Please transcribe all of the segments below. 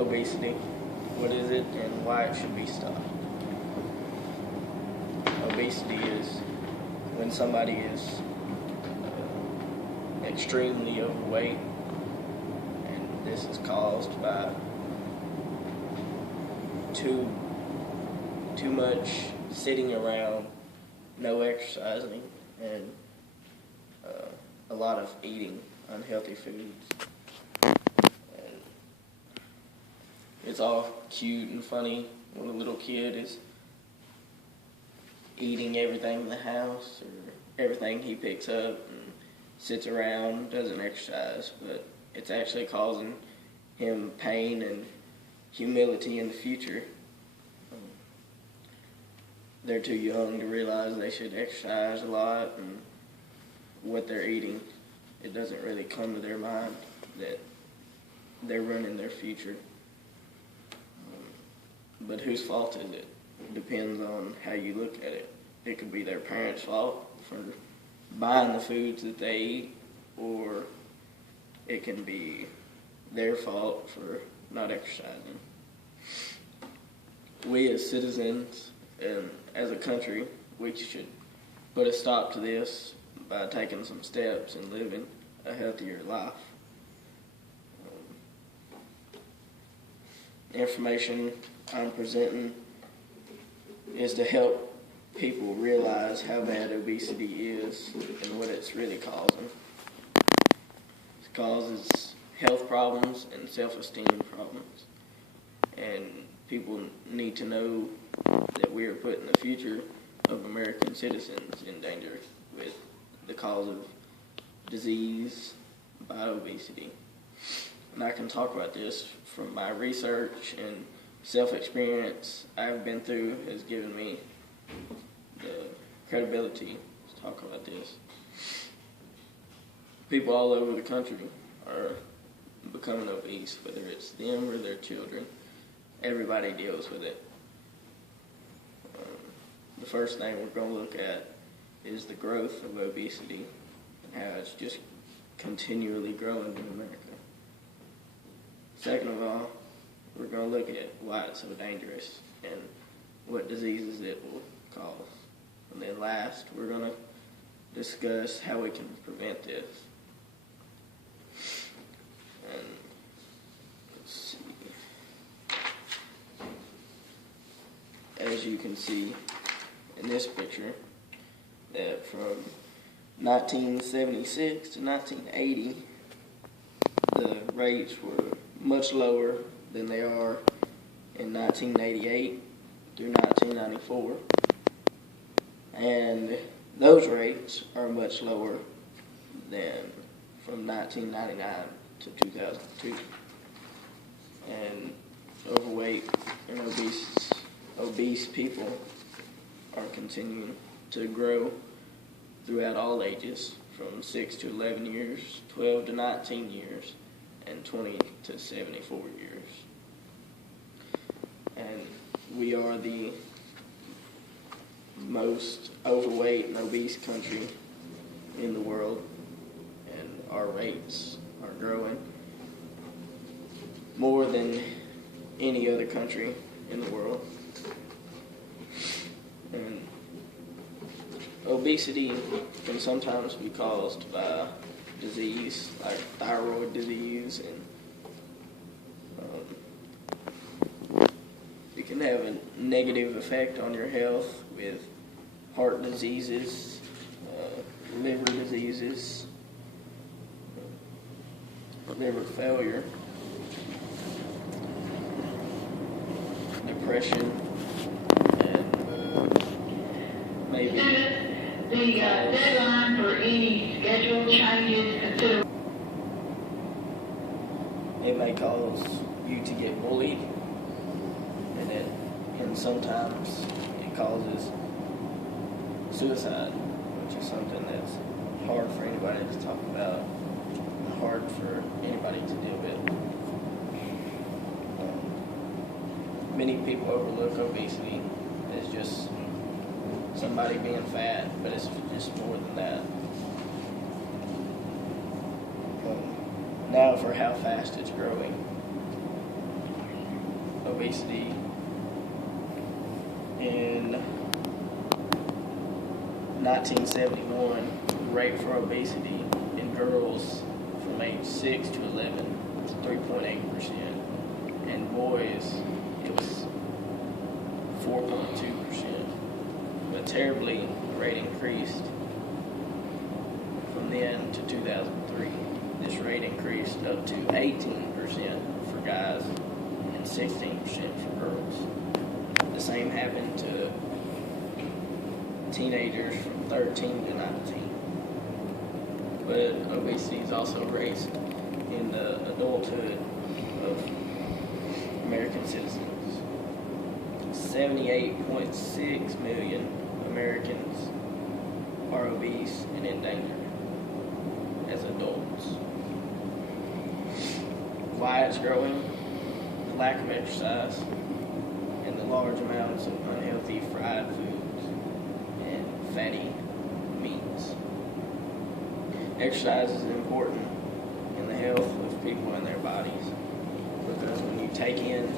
obesity, what is it, and why it should be stopped. Obesity is when somebody is extremely overweight, and this is caused by too much sitting around, no exercising, and a lot of eating unhealthy foods. And it's all cute and funny when a little kid is eating everything in the house or everything he picks up and sits around, doesn't exercise, but it's actually causing him pain and humility in the future. They're too young to realize they should exercise a lot, and what they're eating, it doesn't really come to their mind that they're ruining their future. But whose fault is it? It depends on how you look at it. It could be their parents' fault for buying the foods that they eat, or it can be their fault for not exercising. We as citizens and as a country, we should put a stop to this by taking some steps and living a healthier life. The information I'm presenting is to help people realize how bad obesity is and what it's really causing. It causes health problems and self-esteem problems. And people need to know that we are putting the future of American citizens in danger with the cause of disease by obesity. And I can talk about this from my research and self-experience I've been through has given me the credibility to talk about this. People all over the country are becoming obese, whether it's them or their children. Everybody deals with it. The first thing we're going to look at is the growth of obesity and how it's just continually growing in America. Second of all, we're going to look at why it's so dangerous and what diseases it will cause. And then last, we're going to discuss how we can prevent this. And let's see. As you can see in this picture, that from 1976 to 1980, the rates were much lower than they are in 1988 through 1994. And those rates are much lower than from 1999 to 2002. And overweight and obese people are continuing to grow throughout all ages, from 6 to 11 years, 12 to 19 years, and 20 to 74 years. And we are the most overweight and obese country in the world, and our rates are growing more than any other country in the world. And obesity can sometimes be caused by disease like thyroid disease, and it can have a negative effect on your health with heart diseases, liver diseases, liver failure, depression, and maybe the deadline for any schedule changes consider. It may cause you to get bullied, and sometimes it causes suicide, which is something that's hard for anybody to talk about, hard for anybody to deal with. Many people overlook obesity as just somebody being fat, but it's just more than that. Now for how fast it's growing. obesity. In 1971, the rate for obesity in girls from age 6 to 11 was 3.8%. In boys, it was 4.2%. But terribly, the rate increased from then to 2003. This rate increased up to 18% for guys and 16% for girls. The same happened to teenagers from 13 to 19. But obesity is also raised in the adulthood of American citizens. 78.6 million Americans are obese and in danger as adults. Why it's growing? The lack of exercise and the large amounts of unhealthy fried foods and fatty meats. Exercise is important in the health of people and their bodies, because when you take in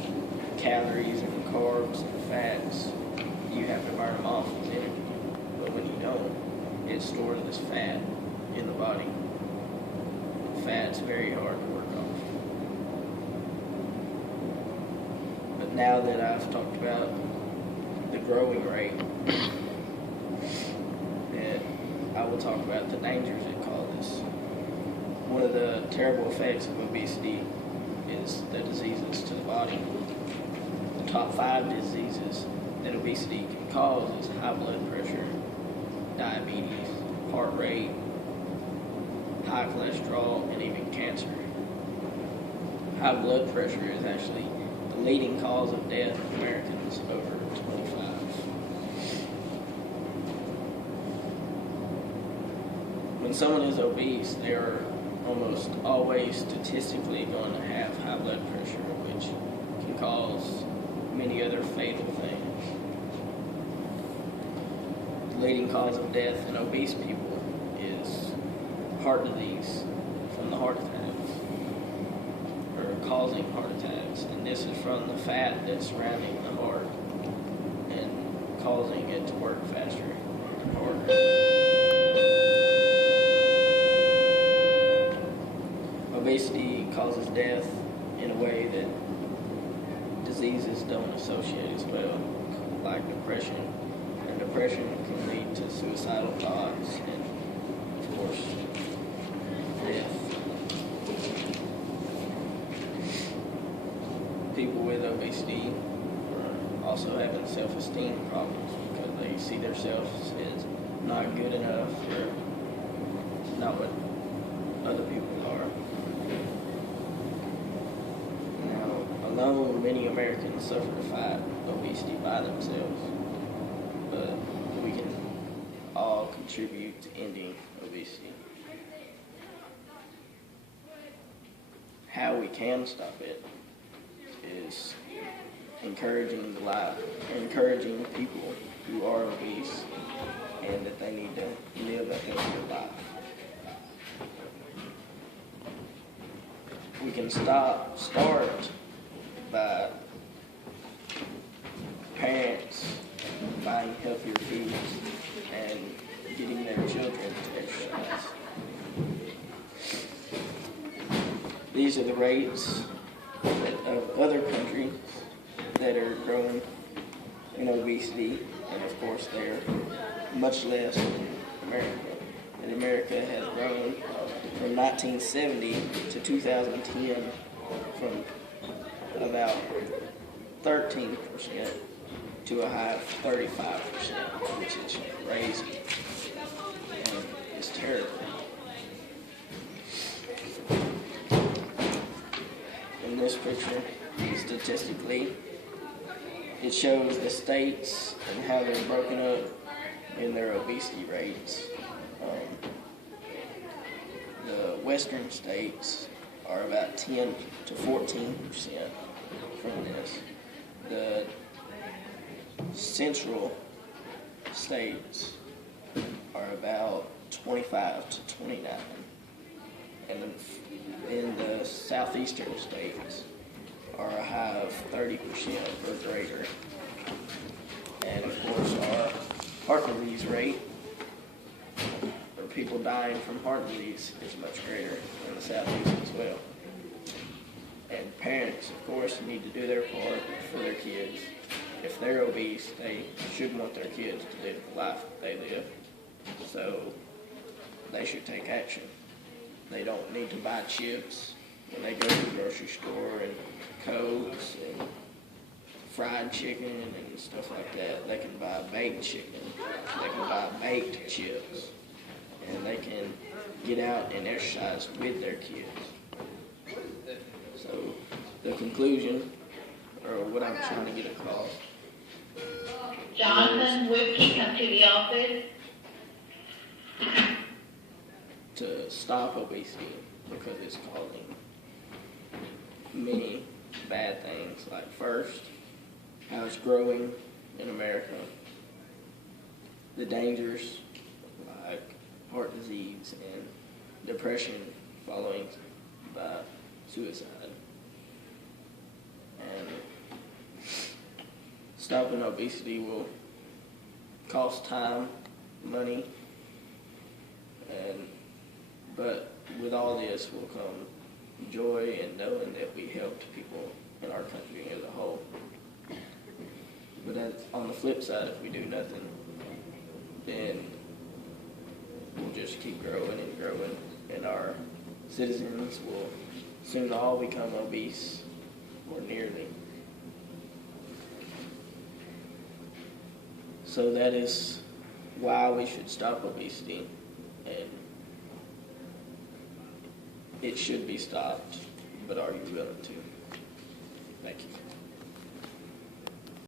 calories and carbs and fats, you have to burn them off as energy. But when you don't, it stores as fat in the body. Fat's very hard to work off. But now that I've talked about the growing rate, I will talk about the dangers it causes. One of the terrible effects of obesity is the diseases to the body. The top 5 diseases that obesity can cause is high blood pressure, diabetes, heart rate, high cholesterol, and even cancer. High blood pressure is actually the leading cause of death in Americans over 25. When someone is obese, they are almost always statistically going to have high blood pressure, which can cause many other fatal things. The leading cause of death in obese people is heart disease from the heart attacks, or causing heart attacks, and this is from the fat that's surrounding the heart and causing it to work faster and harder. Obesity causes death in a way that diseases don't associate as well, like depression. And depression can lead to suicidal thoughts and, of course, death. People with obesity are also having self-esteem problems because they see themselves as not good enough or not what other people are. Alone, many Americans suffer to fight obesity by themselves, but we can all contribute to ending obesity. How we can stop it is encouraging encouraging people who are obese and that they need to live a healthier life. We can start by parents buying healthier foods and getting their children to exercise. These are the rates of other countries that are growing in obesity, and of course they're much less than America. And America has grown from 1970 to 2010 from about 13% to a high of 35%, which is crazy and it's terrible. In this picture, statistically, it shows the states and how they're broken up in their obesity rates. The western states are about 10 to 14% from this. The central states are about 25 to 29. And in the southeastern states are a high of 30% or greater. And of course, our heart disease rate, or people dying from heart disease, is much greater in the Southeast as well. And parents, of course, need to do their part for their kids. If they're obese, they should want their kids to live the life that they live. So they should take action. They don't need to buy chips when they go to the grocery store and Cokes and fried chicken and stuff like that. They can buy baked chicken. They can buy baked chips. And they can get out and exercise with their kids. So the conclusion, or what I'm trying to get across, Jonathan Whipke, come to the office. to stop obesity because it's causing many bad things. Like first, how it's growing in America, the dangers like heart disease and depression following by suicide. And stopping obesity will cost time, money, but with all this will come joy and knowing that we helped people in our country as a whole. But on the flip side, if we do nothing, then we'll just keep growing and growing, and our citizens will soon all become obese, or nearly. So that is why we should stop obesity, and it should be stopped, but are you willing to?